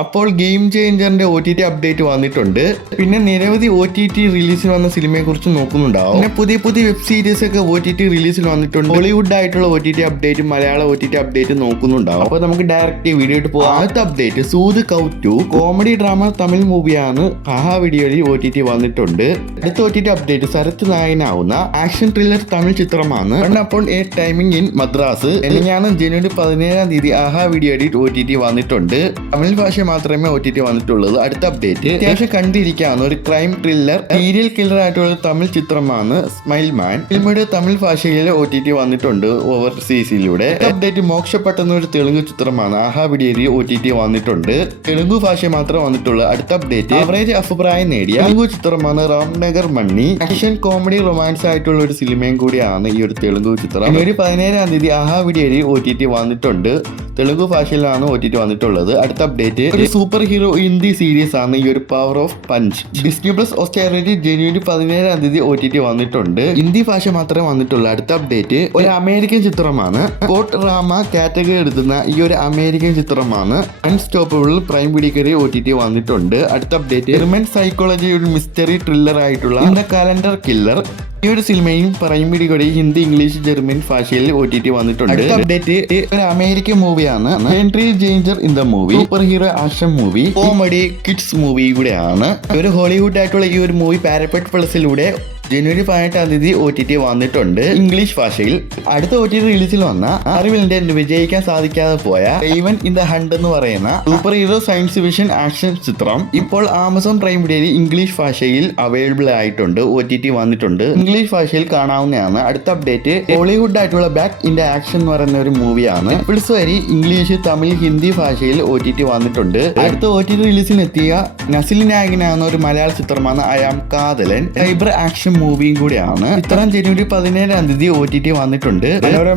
അപ്പോൾ game ചേഞ്ചറിന്റെ OTT update വന്നിട്ടുണ്ട്. പിന്നെ നിരവധി OTT റിലീസിൽ വന്ന സിനിമയെ കുറിച്ച് നോക്കുന്നുണ്ടാവും. പിന്നെ പുതിയ പുതിയ വെബ് സീരീസ് ഒക്കെ OTT റിലീസിൽ വന്നിട്ടുണ്ട്. ഹോളിവുഡ് ആയിട്ടുള്ള OTT അപ്ഡേറ്റും മലയാള OTT അപ്ഡേറ്റ് നോക്കുന്നുണ്ടാവും. അപ്പോൾ നമുക്ക് ഡയറക്റ്റ് വീഡിയോ ഇട്ട് പോകാം. ആദ്യത്തെ അപ്ഡേറ്റ് സൂത് കൗറ്റു കോമഡി ഡ്രാമ തമിഴ് മൂവിയാണ്. ആഹാ വീഡിയോയിൽ OTT വന്നിട്ടുണ്ട്. അടുത്ത OTT അപ്ഡേറ്റ് സരത്ത് നായകനാവുന്ന ആക്ഷൻ ത്രില്ലർ തമിഴ് ചിത്രമാണ്. അപ്പോൾ എ ടൈമിംഗ് ഇൻ മദ്രാസ് എന്നാണ് ജനുവരി 17 ആഹാ വീഡിയോയിൽ OTT വന്നിട്ടുണ്ട്. തമിഴ് ഭാഷ മാത്രമേ OTT വന്നിട്ടുള്ളത്. അടുത്ത അപ്ഡേറ്റ് അത്യാവശ്യം കണ്ടിരിക്കാവുന്ന ഒരു ക്രൈം ത്രില്ലർ സീരിയൽ കില്ലർ ആയിട്ടുള്ള തമിഴ് ചിത്രമാണ് സ്മൈൽ മാൻ. ഫിലിമിയുടെ തമിഴ് ഭാഷയിലെ OTT വന്നിട്ടുണ്ട് ഓവർസീസിലൂടെ. അപ്ഡേറ്റ് മോക്ഷപ്പെട്ടെന്ന ഒരു തെലുങ്ക് ചിത്രമാണ്. ആഹാ വീഡിയോയിൽ OTT വന്നിട്ടുണ്ട്. തെലുങ്കു ഭാഷ മാത്രമേ വന്നിട്ടുള്ളൂ. അടുത്ത അപ്ഡേറ്റ് ആവറേജ് അഭിപ്രായം നേടിയ തെലുങ്കു ചിത്രമാണ് രാംനഗർ മണ്ണി. ആക്ഷൻ കോമഡി റൊമാൻസ് ആയിട്ടുള്ള ഒരു സിനിമയും കൂടിയാണ് ഈ ഒരു തെലുങ്കു ചിത്രം. ജനുവരി 17 ആഹാ വീഡിയോയിൽ OTT വന്നിട്ടുണ്ട്. തെലുങ്കു ഭാഷയിലാണ് OTT വന്നിട്ടുള്ളത്. അടുത്ത അപ്ഡേറ്റ് ഒരു സൂപ്പർ ഹീറോ ഹിന്ദി സീരീസ് ആണ് ഈ ഒരു power of punch. Disney plus ഹോട്ട്സ്റ്റാറിൽ ജനുവരി 17 OTT വന്നിട്ടുണ്ട്. ഹിന്ദി ഭാഷ മാത്രമേ വന്നിട്ടുള്ളൂ. അടുത്ത അപ്ഡേറ്റ് ഒരു അമേരിക്കൻ ചിത്രമാണ്. കോട്ട് ഡ്രാമ കാറ്റഗറി എടുക്കുന്ന ഈ ഒരു അമേരിക്കൻ ചിത്രമാണ്. അൺസ്റ്റോപ്പബിൾ പ്രൈം വീഡിയോയിൽ OTT വന്നിട്ടുണ്ട്. അടുത്ത അപ്ഡേറ്റ് ജർമ്മൻ സൈക്കോളജി ഒരു മിസ്റ്ററി ത്രില്ലർ ആയിട്ടുള്ള ദ കാലണ്ടർ കില്ലർ. ഈ ഒരു സിനിമയും പ്രൈം വീഡിയോയുടെ ഹിന്ദി ഇംഗ്ലീഷ് ജർമ്മൻ ഭാഷയിൽ OTT വന്നിട്ടുണ്ട്. അടുത്ത അപ്ഡേറ്റ് ഒരു അമേരിക്കൻ മൂവിയാണ്. Entry changer in the movie super hero action movie comedy kids movie കൂടെയാണ്. ഒരു ഹോളിവുഡ് ആയിട്ടുള്ള ഈ ഒരു മൂവി പാരപെറ്റ് പ്ലസിലൂടെ ജനുവരി 18 OTT വന്നിട്ടുണ്ട് ഇംഗ്ലീഷ് ഭാഷയിൽ. അടുത്ത OTT റിലീസിൽ വന്ന അറിവിലിന്റെ വിജയിക്കാൻ സാധിക്കാതെ പോയ റേവൻ ഇൻ ദ ഹണ്ട് എന്ന് പറയുന്ന super hero science fiction action ചിത്രം ഇപ്പോൾ ആമസോൺ പ്രൈം വീഡിയോയിൽ ഇംഗ്ലീഷ് ഭാഷയിൽ അവൈലബിൾ ആയിട്ടുണ്ട്. OTT വന്നിട്ടുണ്ട്. ഇംഗ്ലീഷ് ഭാഷയിൽ കാണാവുന്നതാണ്. അടുത്ത അപ്ഡേറ്റ് ഹോളിവുഡ് ആയിട്ടുള്ള ബാക്ക് ഇൻ ദ ആക്ഷൻ എന്ന് പറയുന്ന ഒരു മൂവിയാണ്. നെറ്റ്ഫ്ലിക്സ് വഴി ഇംഗ്ലീഷ് തമിഴ് ഹിന്ദി ഭാഷയിൽ OTT വന്നിട്ടുണ്ട്. അടുത്ത OTT റിലീസിൽ എത്തിയ നസിൽ നായകനാകുന്ന ഒരു മലയാള ചിത്രമാണ് I am Kathalan. Cyber action മൂവിയും കൂടിയാണ്. ചിത്രം ജനുവരി 17 OTT വന്നിട്ടുണ്ട്.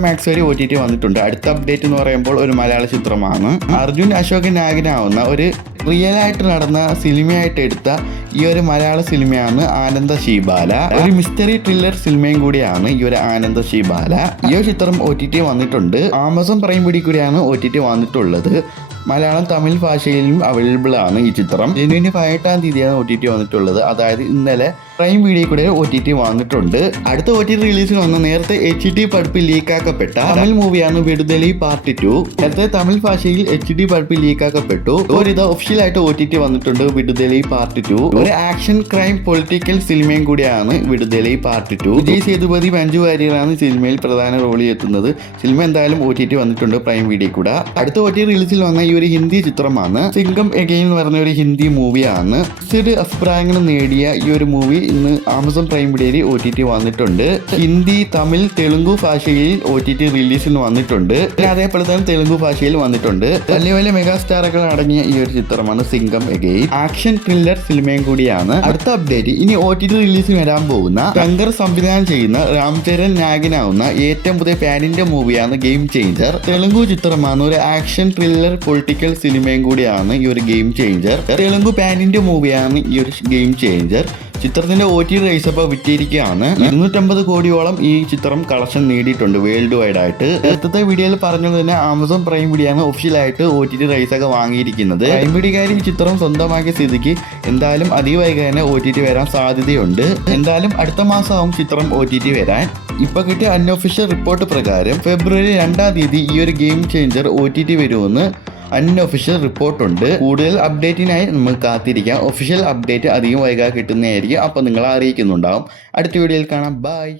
മാക്സ് വരെ OTT വന്നിട്ടുണ്ട്. അടുത്ത അപ്ഡേറ്റ് എന്ന് പറയുമ്പോൾ ഒരു മലയാള ചിത്രമാണ്. അർജുൻ അശോകൻ നായകനാവുന്ന ഒരു റിയൽ ആയിട്ട് നടന്ന സിനിമയായിട്ട് എടുത്ത ഈ ഒരു മലയാള സിനിമയാണ് ആനന്ദ ശീബാല. ഒരു മിസ്റ്ററി ത്രില്ലർ സിനിമയും കൂടിയാണ് ഈ ഒരു ആനന്ദ ശീബാല. ഈ ഒരു ചിത്രം OTT വന്നിട്ടുണ്ട്. ആമസോൺ പ്രൈം വീഡിയോ കൂടിയാണ് OTT വന്നിട്ടുള്ളത്. മലയാളം തമിഴ് ഭാഷയിലും അവൈലബിൾ ആണ് ഈ ചിത്രം. ജനുവരി 18 OTT വന്നിട്ടുള്ളത്. അതായത് ഇന്നലെ പ്രൈം വീഡിയോ കൂടെ OTT വന്നിട്ടുണ്ട്. അടുത്ത OTT റിലീസിൽ വന്ന നേരത്തെ HD പതിപ്പിൽ ലീക്കാക്കപ്പെട്ട തമിഴ് മൂവിയാണ് വിടുതലൈ പാർട്ട് 2. നേരത്തെ തമിഴ് ഭാഷയിൽ HD പതിപ്പിൽ ലീക്കാക്കപ്പെട്ടു. ഇത് ഒഫീഷ്യൽ ആയിട്ട് OTT വന്നിട്ടുണ്ട് വിടുതലൈ പാർട്ട് 2. ഒരു ആക്ഷൻ ക്രൈം പൊളിറ്റിക്കൽ സിനിമയും കൂടിയാണ് വിടുതലൈ പാർട്ട് 2. വിജയ് സേതുപതി മഞ്ജു വാര്യറാണ് സിനിമയിൽ പ്രധാന റോളിൽ എത്തുന്നത്. സിനിമ എന്തായാലും OTT വന്നിട്ടുണ്ട് പ്രൈം വീഡിയോ കൂടെ. അടുത്ത OTT റിലീസിൽ വന്ന ഒരു ഹിന്ദി ചിത്രമാണ് സിംഗം എഗെയിൻ എന്ന് പറഞ്ഞ ഒരു ഹിന്ദി മൂവിയാണ്. അഭിപ്രായങ്ങൾ നേടിയ ഈ ഒരു മൂവി ഇന്ന് ആമസോൺ പ്രൈം വീഡിയോയിൽ OTT വന്നിട്ടുണ്ട്. ഹിന്ദി തമിഴ് തെലുങ്കു ഭാഷയിൽ OTT റിലീസിന് വന്നിട്ടുണ്ട്. അതേപോലെ തന്നെ തെലുങ്കു ഭാഷയിൽ വന്നിട്ടുണ്ട്. വലിയ വലിയ മെഗാസ്റ്റാറുകൾ അടങ്ങിയ ഈ ഒരു ചിത്രമാണ് സിംഗം എഗെയിൻ. ആക്ഷൻ ത്രില്ലർ സിനിമയും കൂടിയാണ്. അടുത്ത അപ്ഡേറ്റ് ഇനി OTT റിലീസിന് വരാൻ പോകുന്ന ശങ്കർ സംവിധാനം ചെയ്യുന്ന രാംചരൺ നായകനാവുന്ന ഏറ്റവും പുതിയ പാൻ ഇന്ത്യ മൂവിയാണ് ഗെയിം ചേഞ്ചർ. തെലുങ്കു ചിത്രമാണ്. ഒരു ആക്ഷൻ ത്രില്ലർ പൊളിറ്റിക്കൽ സിനിമയും കൂടിയാണ് ഈ ഒരു game changer. Telugu pan India മൂവിയാണ് ഈ ഒരു ഗെയിം ചേഞ്ചർ. ചിത്രത്തിന്റെ OTT റൈസ് അപ്പോൾ വിറ്റിരിക്കുകയാണ്. 250 കോടിയോളം ഈ ചിത്രം കളക്ഷൻ നേടിയിട്ടുണ്ട് വേൾഡ് വൈഡ് ആയിട്ട്. നേരത്തെ വീഡിയോയിൽ പറഞ്ഞത് തന്നെ ആമസോൺ പ്രൈം വീഡിയോയാണ് ഒഫീഷ്യലായിട്ട് OTT റൈസ് ഒക്കെ വാങ്ങിയിരിക്കുന്നത്. പ്രൈം വീഡിയോക്കാർ ഈ ചിത്രം സ്വന്തമാക്കിയ സ്ഥിതിക്ക് എന്തായാലും അധികം വൈകാതെ തന്നെ OTT വരാൻ സാധ്യതയുണ്ട്. എന്തായാലും അടുത്ത മാസമാവും ചിത്രം OTT വരാൻ. ഇപ്പൊ കിട്ടിയ അൺഒഫീഷ്യൽ റിപ്പോർട്ട് പ്രകാരം ഫെബ്രുവരി 2 ഈ ഒരു ഗെയിം ചേഞ്ചർ OTT വരുമെന്ന് അൺഒഫീഷ്യൽ റിപ്പോർട്ടുണ്ട്. കൂടുതൽ അപ്ഡേറ്റിനായി നമ്മൾ കാത്തിരിക്കാം. ഒഫീഷ്യൽ അപ്ഡേറ്റ് അധികം വൈകാതെ കിട്ടുന്നതായിരിക്കും. അപ്പോൾ നിങ്ങൾ അറിയിക്കുന്നുണ്ടാവും. അടുത്ത വീഡിയോയിൽ കാണാം. ബൈ.